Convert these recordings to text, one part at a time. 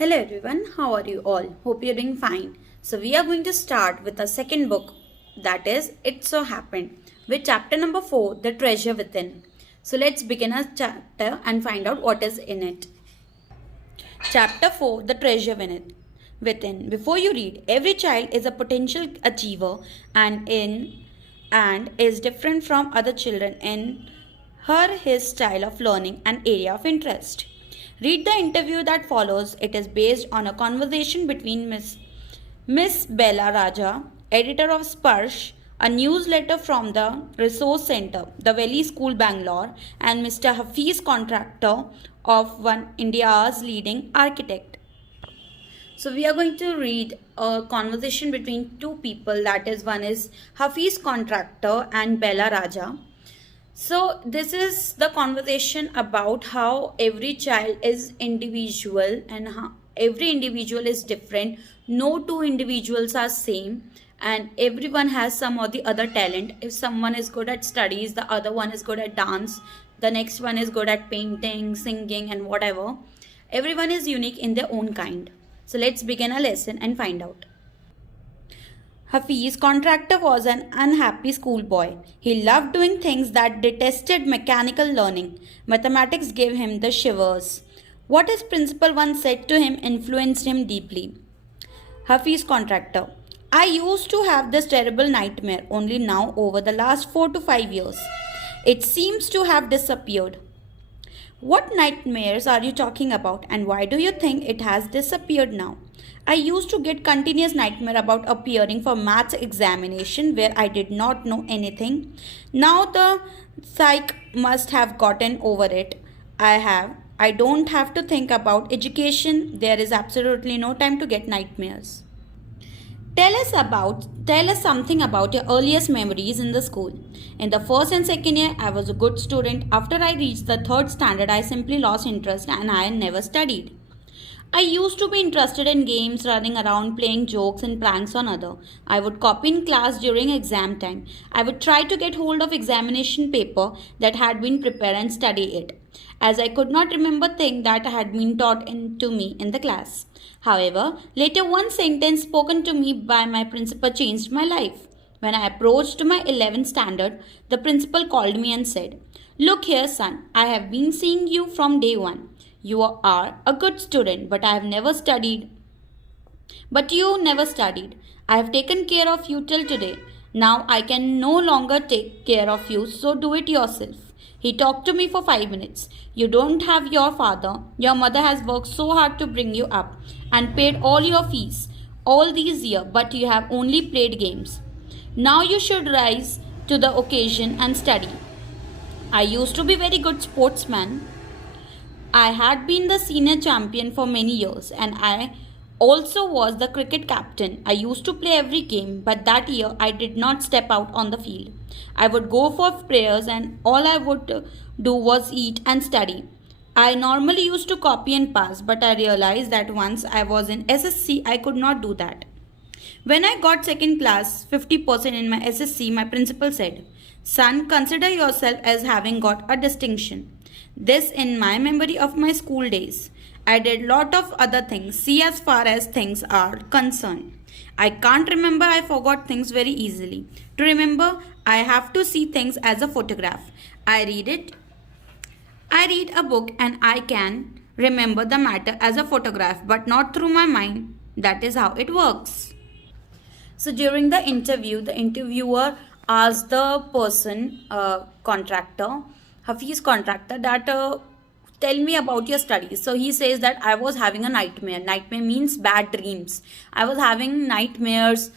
Hello everyone, how are you all? Hope you're doing fine. So we are going to start with the second book, that is It So Happened, with chapter number 4, The Treasure Within. So let's begin our chapter and find out what is in it. Chapter 4, The Treasure Within. Before you read, every child is a potential achiever and is different from other children in his style of learning and area of interest. Read the interview that follows. It is based on a conversation between Miss Bella Raja, editor of Sparsh, a newsletter from the Resource Center, the Valley School, Bangalore, and Mr. Hafiz, contractor of one India's leading architect. So we are going to read a conversation between two people, that is, one is Hafiz, contractor, and Bella Raja. So this is the conversation about how every child is individual and how every individual is different. No two individuals are same and everyone has some or the other talent. If someone is good at studies, the other one is good at dance, the next one is good at painting, singing and whatever. Everyone is unique in their own kind. So let's begin a lesson and find out. Hafiz, contractor, was an unhappy schoolboy. He loved doing things that detested mechanical learning. Mathematics gave him the shivers. What his principal once said to him influenced him deeply. Hafiz, contractor: I used to have this terrible nightmare, only now over the last 4 to 5 years. It seems to have disappeared. What nightmares are you talking about, and why do you think it has disappeared now? I used to get continuous nightmare about appearing for maths examination where I did not know anything. Now the psych must have gotten over it. I don't have to think about education. There is absolutely no time to get nightmares. Tell us something about your earliest memories in the school. In the first and second year, I was a good student. After I reached the third standard, I simply lost interest and I never studied. I used to be interested in games, running around, playing jokes and pranks on others. I would copy in class during exam time. I would try to get hold of examination paper that had been prepared and study it, as I could not remember things that had been taught to me in the class. However, later one sentence spoken to me by my principal changed my life. When I approached my 11th standard, the principal called me and said, "Look here, son, I have been seeing you from day one. You are a good student, but I have never studied. But you never studied. I have taken care of you till today. Now I can no longer take care of you, so do it yourself." He talked to me for 5 minutes. "You don't have your father. Your mother has worked so hard to bring you up and paid all your fees all these years, but you have only played games. Now you should rise to the occasion and study." I used to be very good sportsman. I had been the senior champion for many years and I also was the cricket captain. I used to play every game, but that year I did not step out on the field. I would go for prayers and all I would do was eat and study. I normally used to copy and pass, but I realized that once I was in SSC, I could not do that. When I got second class, 50% in my SSC, my principal said, "Son, consider yourself as having got a distinction." This in my memory of my school days. I did lot of other things. See, as far as things are concerned, I can't remember. I forgot things very easily. To remember, I have to see things as a photograph. I read a book and I can remember the matter as a photograph, but not through my mind. That is how it works. So during the interview, the interviewer asked the person, contractor, Hafiz, contractor, that tell me about your studies. So he says that I was having a nightmare. Nightmare means bad dreams. I was having nightmares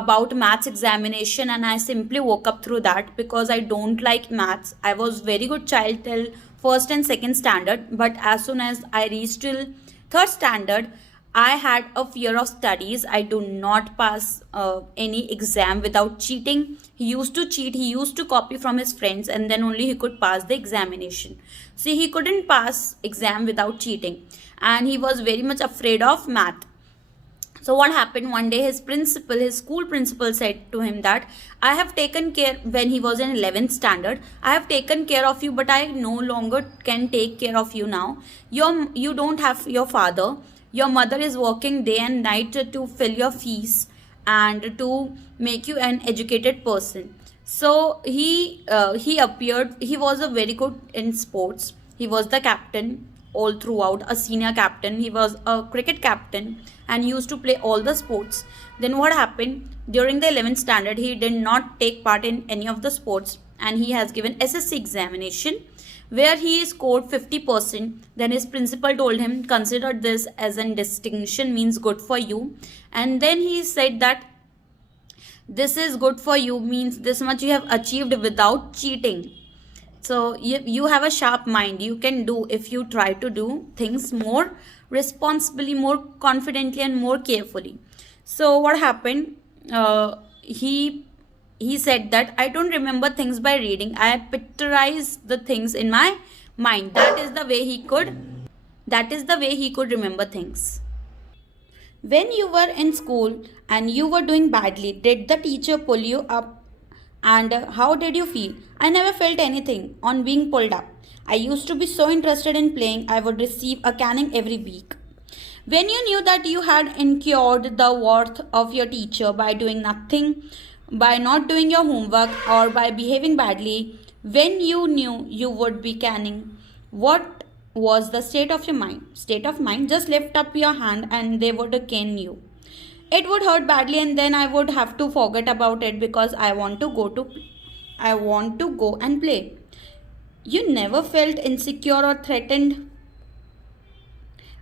about maths examination and I simply woke up through that because I don't like maths. I was very good child till first and second standard, but as soon as I reached till third standard, I had a fear of studies. I do not pass any exam without cheating. He used to cheat. He used to copy from his friends and then only he could pass the examination. See, he couldn't pass exam without cheating. And he was very much afraid of math. So what happened one day, his school principal said to him that I have taken care, when he was in 11th standard, I have taken care of you, but I no longer can take care of you now. You don't have your father. Your mother is working day and night to fill your fees and to make you an educated person. So he appeared. He was a very good in sports. He was the captain all throughout, a senior captain. He was a cricket captain and used to play all the sports. Then what happened during the 11th standard? He did not take part in any of the sports, and he has given SSC examination where he scored 50%. Then his principal told him, consider this as a distinction, means good for you. And then he said that this is good for you means this much you have achieved without cheating. So you have a sharp mind. You can do if you try to do things more responsibly, more confidently, and more carefully. So what happened? He said that I don't remember things by reading. I picturize the things in my mind. That is the way he could. That is the way he could remember things. When you were in school and you were doing badly, did the teacher pull you up? And how did you feel? I never felt anything on being pulled up. I used to be so interested in playing, I would receive a caning every week. When you knew that you had incurred the wrath of your teacher by doing nothing, by not doing your homework, or by behaving badly, when you knew you would be caning, what was the state of your mind? State of mind, just lift up your hand and they would cane you. It would hurt badly, and then I would have to forget about it because I want to go and play. You never felt insecure or threatened?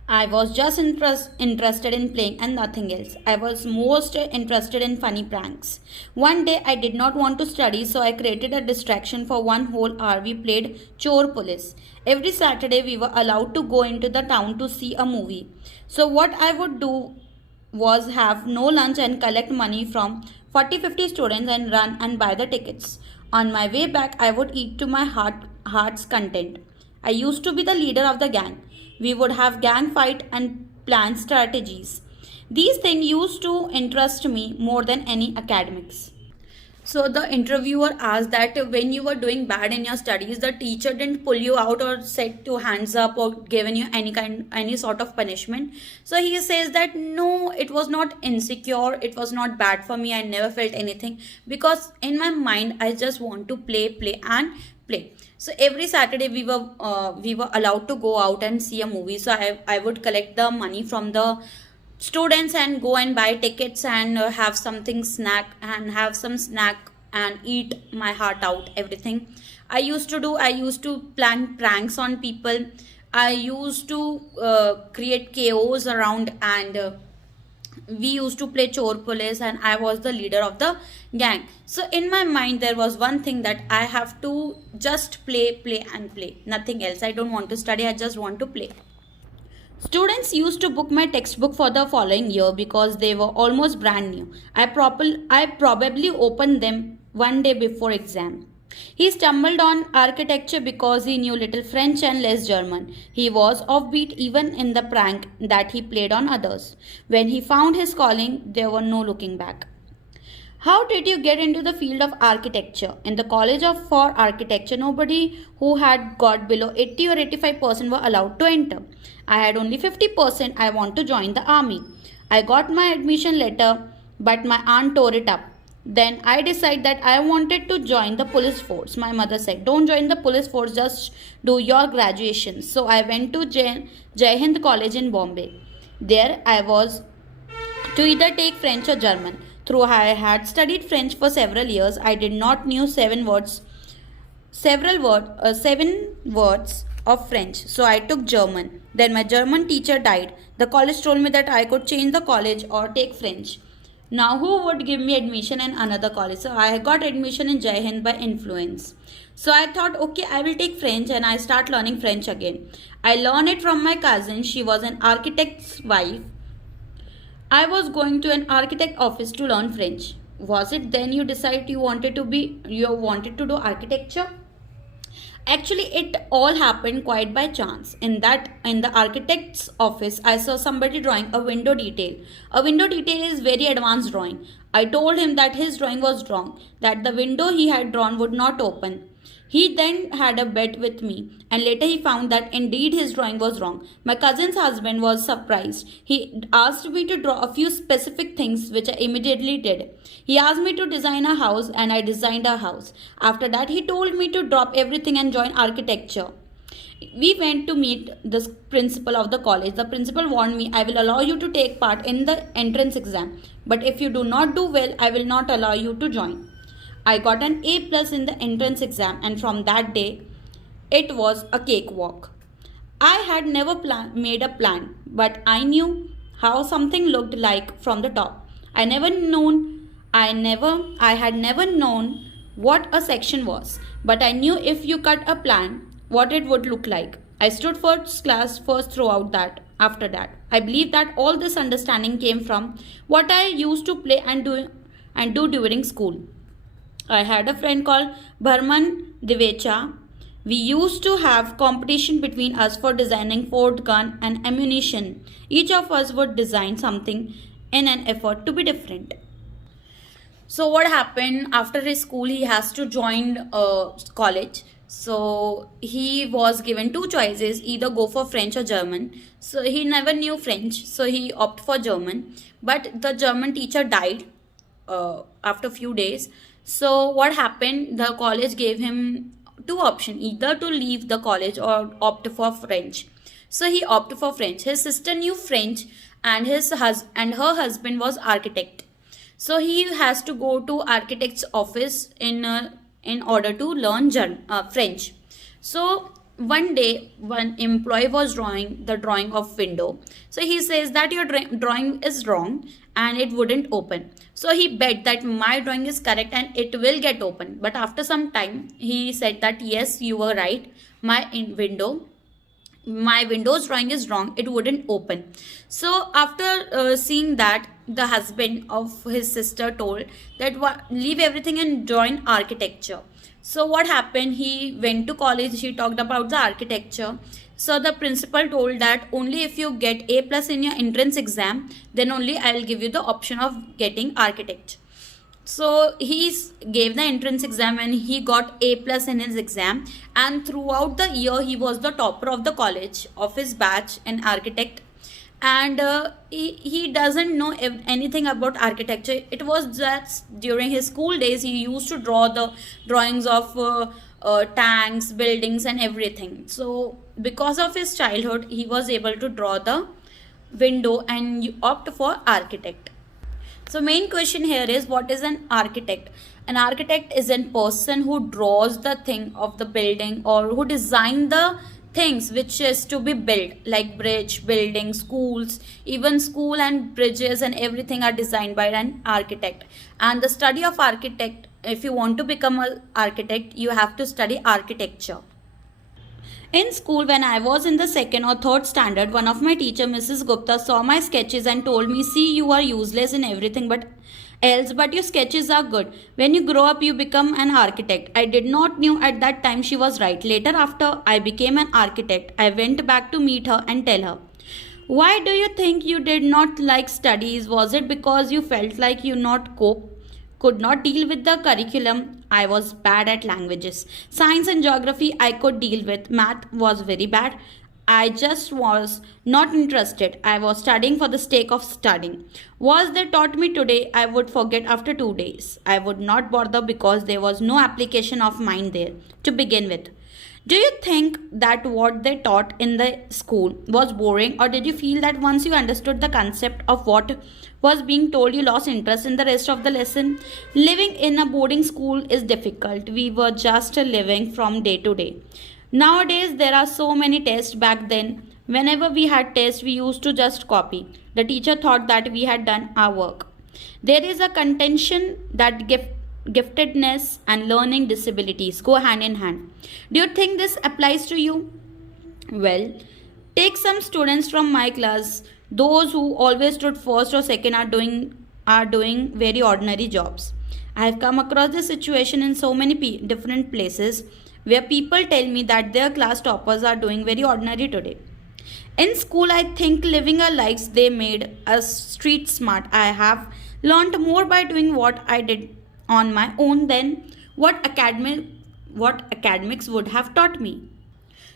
I was just interested in playing and nothing else. I was most interested in funny pranks. One day I did not want to study, so I created a distraction for one whole hour. We played Chor Police. Every Saturday we were allowed to go into the town to see a movie. So what I would do was have no lunch and collect money from 40-50 students and run and buy the tickets. On my way back, I would eat to my heart's content. I used to be the leader of the gang. We would have gang fight and plan strategies. These things used to interest me more than any academics. So the interviewer asked that when you were doing bad in your studies, the teacher didn't pull you out or set two hands up or given you any sort of punishment. So he says that no, it was not insecure, it was not bad for me. I never felt anything because in my mind I just want to play and play. So every Saturday we were allowed to go out and see a movie. So I would collect the money from the students and go and buy tickets and have something snack and have some snack and eat my heart out. Everything I used to plan pranks on people. I used to create chaos around, and we used to play Chor Police, and I was the leader of the gang. So in my mind there was one thing, that I have to just play and play, nothing else. I don't want to study, I just want to play. Students used to book my textbook for the following year because they were almost brand new. I probably opened them one day before exam. He stumbled on architecture because he knew little French and less German. He was offbeat even in the prank that he played on others. When he found his calling, there were no looking back. How did you get into the field of architecture? In the College of for Architecture, nobody who had got below 80 or 85% were allowed to enter. I had only 50%. I want to join the army. I got my admission letter, but my aunt tore it up. Then I decided that I wanted to join the police force. My mother said, don't join the police force, just do your graduation. So I went to Jai Hind College in Bombay. There I was to either take French or German. Though I had studied French for several years, I did not know seven words of French. So I took German. Then my German teacher died. The college told me that I could change the college or take French. Now who would give me admission in another college? So I got admission in Jai Hind by influence. So I thought, okay, I will take French, and I start learning French again. I learned it from my cousin. She was an architect's wife. I was going to an architect office to learn French. Was it then you decided you wanted to do architecture? Actually, it all happened quite by chance. In the architect's office, I saw somebody drawing a window detail. A window detail is very advanced drawing. I told him that his drawing was wrong, that the window he had drawn would not open. He then had a bet with me, and later he found that indeed his drawing was wrong. My cousin's husband was surprised. He asked me to draw a few specific things, which I immediately did. He asked me to design a house, and I designed a house. After that, he told me to drop everything and join architecture. We went to meet the principal of the college. The principal warned me, I will allow you to take part in the entrance exam, but if you do not do well, I will not allow you to join. I got an A plus in the entrance exam, and from that day, it was a cakewalk. I had never made a plan, but I knew how something looked like from the top. I had never known what a section was, but I knew if you cut a plan, what it would look like. I stood first class first throughout that. After that, I believe that all this understanding came from what I used to play and do during school. I had a friend called Bharman Divecha. We used to have competition between us for designing Ford gun and ammunition. Each of us would design something in an effort to be different. So what happened after his school? He has to join college. So he was given two choices, either go for French or German. So he never knew French, so he opted for German. But the German teacher died after few days. So what happened? The college gave him two options, either to leave the college or opt for French. So he opted for French. His sister knew French, and her husband was architect. So he has to go to architect's office in order to learn French. So one day, one employee was drawing the drawing of window. So he says that your drawing is wrong and it wouldn't open. So he bet that my drawing is correct and it will get open. But after some time, he said that yes, you were right. My Windows drawing is wrong, it wouldn't open. So after seeing that, the husband of his sister told that leave everything and join architecture. So what happened? He went to college, he talked about the architecture. So the principal told that only if you get A plus in your entrance exam, then only I will give you the option of getting architect. So he gave the entrance exam and he got A plus in his exam, and throughout the year he was the topper of the college of his batch, an architect. And he doesn't know anything about architecture. It was just during his school days he used to draw the drawings of tanks, buildings and everything. So because of his childhood he was able to draw the window and you opt for architect. So main question here is, what is an architect? An architect is a person who draws the thing of the building or who design the things which is to be built, like bridge, building, schools. Even school and bridges and everything are designed by an architect. And the study of architect, if you want to become an architect, you have to study architecture. In school, when I was in the second or third standard, one of my teacher, Mrs. Gupta, saw my sketches and told me, see, you are useless in everything but your sketches are good. When you grow up, you become an architect. I did not knew at that time she was right. Later, after I became an architect, I went back to meet her and tell her, why do you think you did not like studies? Was it because you felt like you could not deal with the curriculum? I was bad at languages. Science and geography I could deal with. Math was very bad. I just was not interested. I was studying for the sake of studying. Was they taught me today, I would forget after 2 days. I would not bother because there was no application of mine there to begin with. Do you think that what they taught in the school was boring, or did you feel that once you understood the concept of what was being told, you lost interest in the rest of the lesson? Living in a boarding school is difficult. We were just living from day to day. Nowadays, there are so many tests. Back then, whenever we had tests, we used to just copy. The teacher thought that we had done our work. There is a contention that giftedness and learning disabilities go hand in hand. Do you think this applies to you? Well, take some students from my class. Those who always stood first or second are doing very ordinary jobs. I have come across this situation in so many different places where people tell me that their class toppers are doing very ordinary today. In school, I think living our lives, they made us street smart. I have learned more by doing what I did on my own than what what academics would have taught me.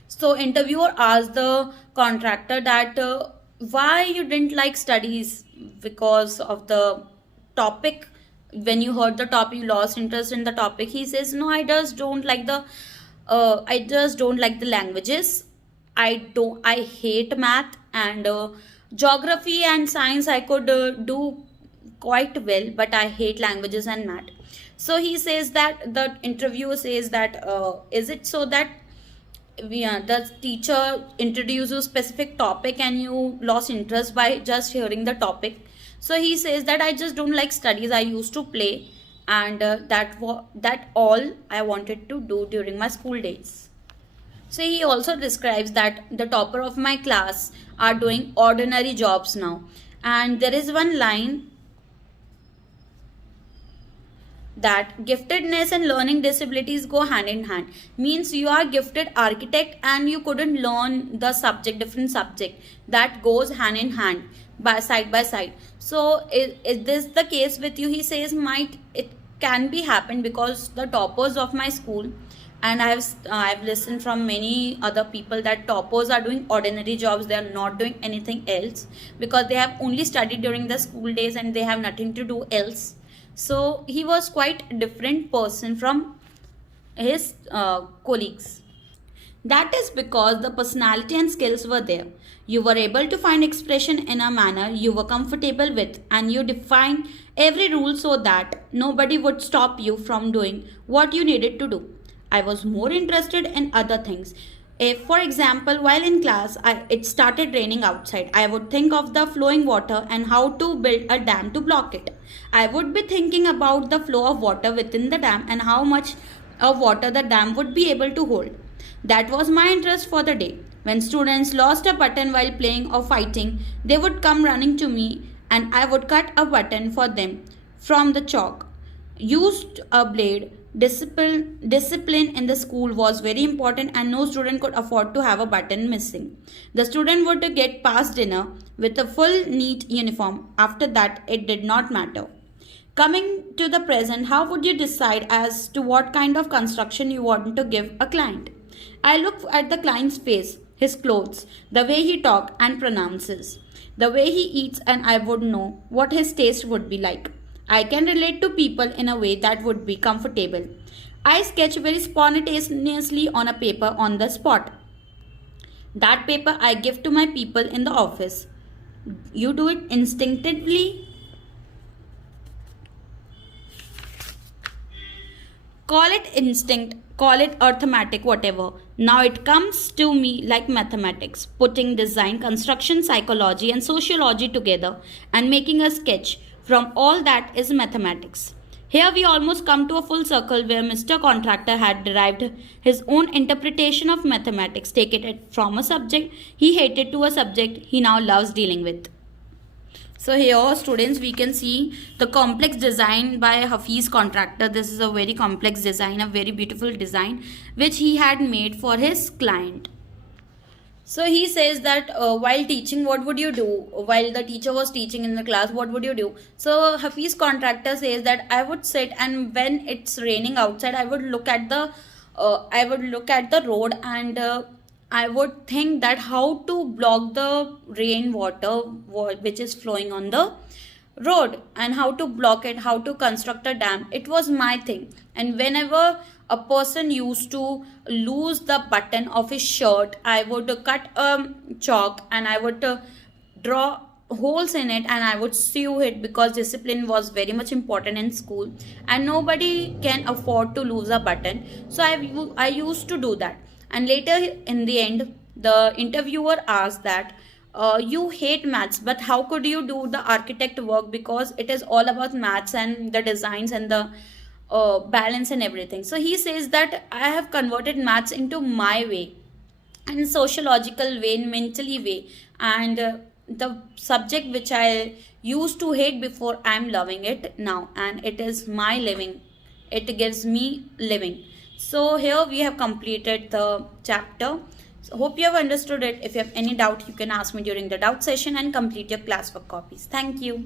So interviewer asked the contractor that why you didn't like studies because of the topic. When you heard the topic, you lost interest in the topic. He says, no, I just don't like the languages. I hate math and geography and science. I could do quite well, but I hate languages and math. So he says that the interviewer says that is it so that the teacher introduced you specific topic and you lost interest by just hearing the topic? So he says that I just don't like studies. I used to play, and that all I wanted to do during my school days. So he also describes that the topper of my class are doing ordinary jobs now, and there is one line that giftedness and learning disabilities go hand in hand. Means you are gifted architect and you couldn't learn the subject, different subject, that goes hand in hand by side. So is this the case with you? He says might it can be happen because the toppers of my school, and I've listened from many other people that toppers are doing ordinary jobs. They are not doing anything else because they have only studied during the school days and they have nothing to do else. So he was quite a different person from his colleagues. That is because the personality and skills were there. You were able to find expression in a manner you were comfortable with, and you defined every rule so that nobody would stop you from doing what you needed to do. I was more interested in other things. If, for example, while in class it started raining outside, I would think of the flowing water and how to build a dam to block it. I would be thinking about the flow of water within the dam and how much of water the dam would be able to hold. That was my interest for the day. When students lost a button while playing or fighting, they would come running to me and I would cut a button for them from the chalk. Used a blade. Discipline in the school was very important and no student could afford to have a button missing. The student would get past dinner with a full neat uniform. After that, it did not matter. Coming to the present, how would you decide as to what kind of construction you want to give a client? I look at the client's face, his clothes, the way he talks and pronounces, the way he eats, and I would know what his taste would be like. I can relate to people in a way that would be comfortable. I sketch very spontaneously on a paper on the spot. That paper I give to my people in the office. You do it instinctively. Call it instinct, call it arithmetic, whatever. Now it comes to me like mathematics, putting design, construction, psychology, and sociology together and making a sketch. From all that is mathematics. Here we almost come to a full circle where Mr. Contractor had derived his own interpretation of mathematics, taken it from a subject he hated to a subject he now loves dealing with. So here students, we can see the complex design by Hafiz Contractor. This is a very complex design, a very beautiful design which he had made for his client. So he says that while teaching, what would you do? While the teacher was teaching in the class, what would you do? So Hafiz Contractor says that I would sit, and when it's raining outside, I would look at the road, and I would think that how to block the rainwater which is flowing on the road and how to block it, how to construct a dam. It was my thing. And whenever a person used to lose the button of his shirt, I would cut a chalk and I would draw holes in it and I would sew it, because discipline was very much important in school and nobody can afford to lose a button. So I used to do that. And later in the end, the interviewer asked that you hate maths, but how could you do the architect work, because it is all about maths and the designs and the balance and everything. So he says that I have converted maths into my way, and sociological way, mentally way, and the subject which I used to hate before, I'm loving it now, and it is my living. It gives me living. So here we have completed the chapter. So hope you have understood it. If you have any doubt, you can ask me during the doubt session and complete your classwork copies. Thank you.